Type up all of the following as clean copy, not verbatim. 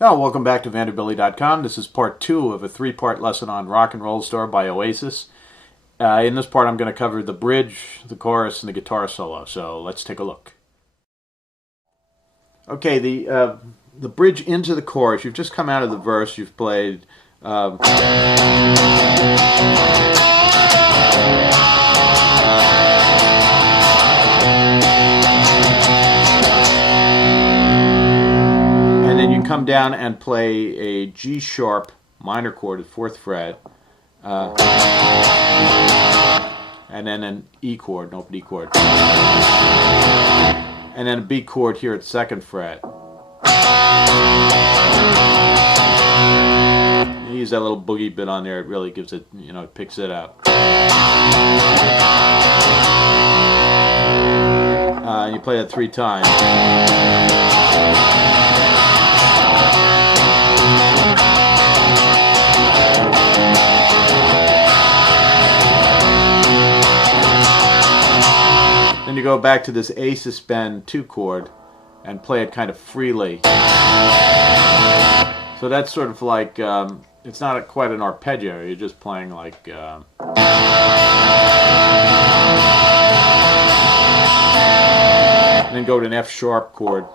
Hello, welcome back to Vanderbilly.com. This is part 2 of a 3-part lesson on Rock and Roll Star by Oasis. In this part I'm going to cover the bridge, the chorus, and the guitar solo. So let's take a look. Okay, the bridge into the chorus, you've just come out of the verse, you've played... come down and play a G sharp minor chord at 4th fret, and then an E chord, an open E chord, and then a B chord here at 2nd fret. You use that little boogie bit on there, it really gives it, it picks it up. And you play that 3 times. Then you go back to this A suspend 2 chord and play it kind of freely. So that's sort of like, it's not quite an arpeggio, you're just playing like... and then go to an F sharp chord.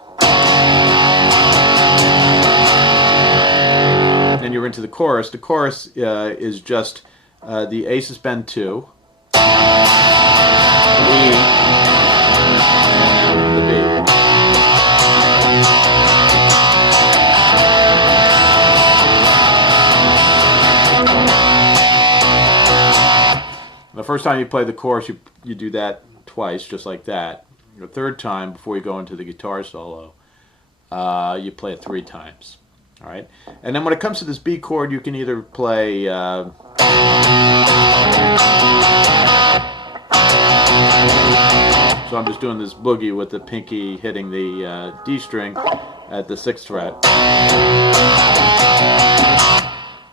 Then you're into the chorus. The chorus is just the A suspend 2, the E, and the B. The first time you play the chorus, you do that twice, just like that. The 3rd time, before you go into the guitar solo, you play it 3 times. All right, and then when it comes to this B chord, you can either play so I'm just doing this boogie with the pinky hitting the D string at the 6th fret,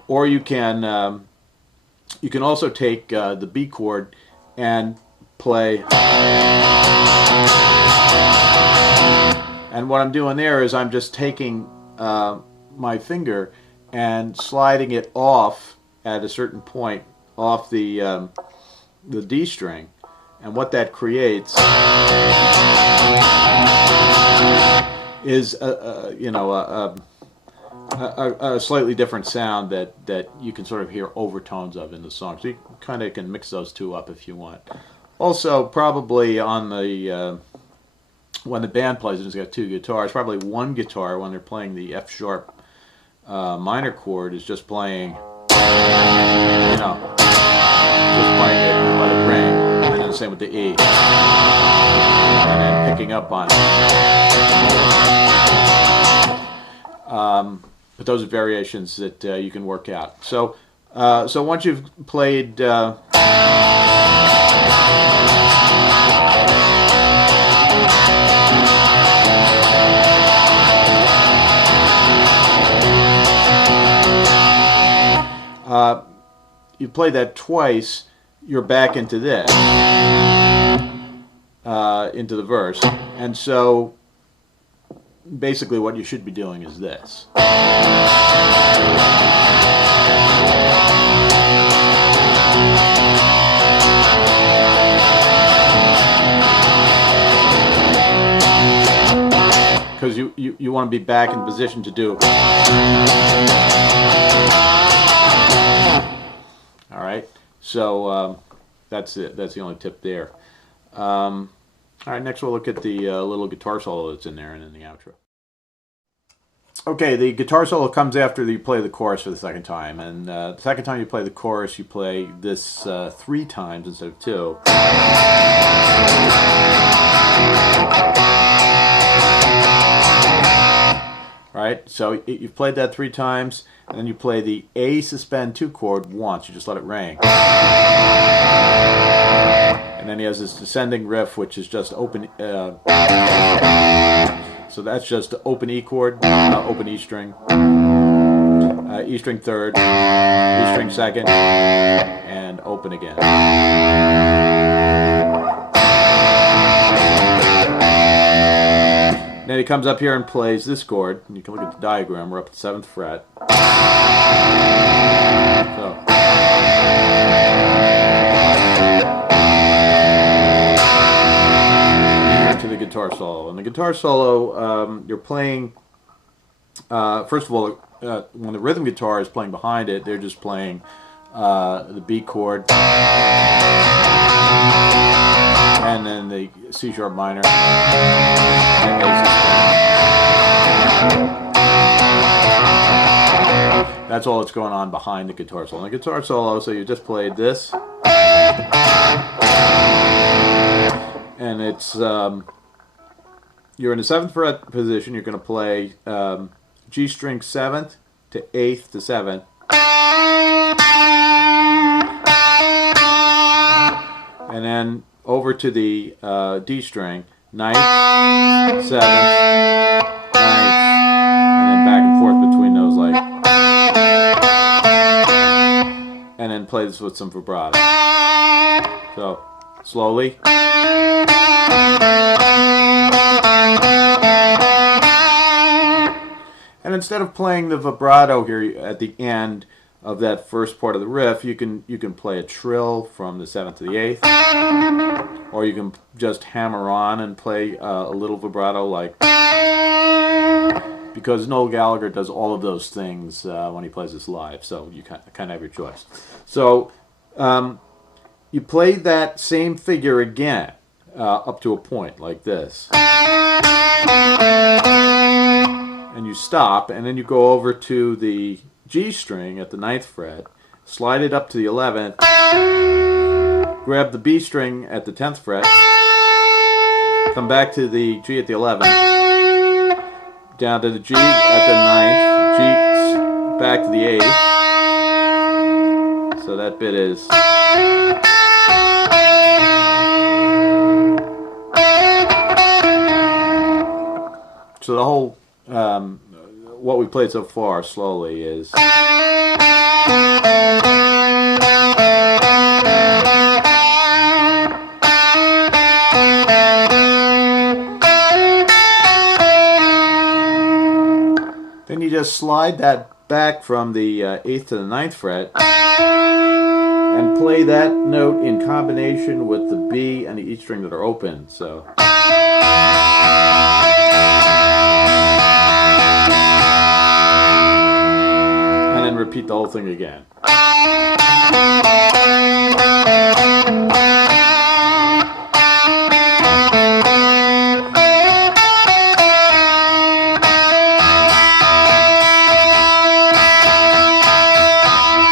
or you can also take the B chord and play. And what I'm doing there is I'm just taking my finger and sliding it off at a certain point off the D string, and what that creates is a slightly different sound that you can sort of hear overtones of in the song. So you kind of can mix those 2 up if you want. Also, probably on the when the band plays it, it's got 2 guitars. Probably one guitar when they're playing the F sharp minor chord is just playing, just playing it and let it ring, and then the same with the E, and then picking up on it. But those are variations that you can work out. So once you've played you play that twice, you're back into this, into the verse. And so basically what you should be doing is this. Because you want to be back in position to do. All right, so that's it. That's the only tip there. All right, next we'll look at the little guitar solo that's in there and in the outro. Okay, the guitar solo comes after you play the chorus for the 2nd time, and the 2nd time you play the chorus, you play this 3 times instead of 2. Right, so you've played that 3 times, and then you play the A suspend 2 chord once. You just let it ring. And then he has this descending riff, which is just open. So that's just open E chord, open E string, E string 3rd, E string 2nd, and open again. then he comes up here and plays this chord. And you can look at the diagram. We're up at the 7th fret. So. To the guitar solo. And the guitar solo, you're playing, first of all, when the rhythm guitar is playing behind it, they're just playing the B chord, and then the C sharp minor, and that's all that's going on behind the guitar solo. And the guitar solo, so you just played this, and it's you're in the 7th fret position. You're going to play G string 7th to 8th to 7th, and then over to the D string, 9th, 7th, 9th, and then back and forth between those, like, and then play this with some vibrato. So slowly. And instead of playing the vibrato here at the end of that first part of the riff, you can play a trill from the 7th to the 8th, or you can just hammer on and play a little vibrato, like, because Noel Gallagher does all of those things when he plays this live, so you kind of have your choice. So you play that same figure again up to a point like this. And you stop, and then you go over to the G string at the 9th fret, slide it up to the 11th, grab the B string at the 10th fret, come back to the G at the 11th, down to the G at the 9th, G back to the 8th. So that bit is. So the whole, what we played so far slowly is. Then you just slide that back from the 8th to the 9th fret and play that note in combination with the B and the E string that are open. So. And then repeat the whole thing again.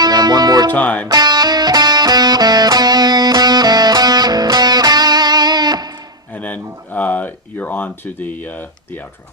And then one more time. And then you're on to the outro.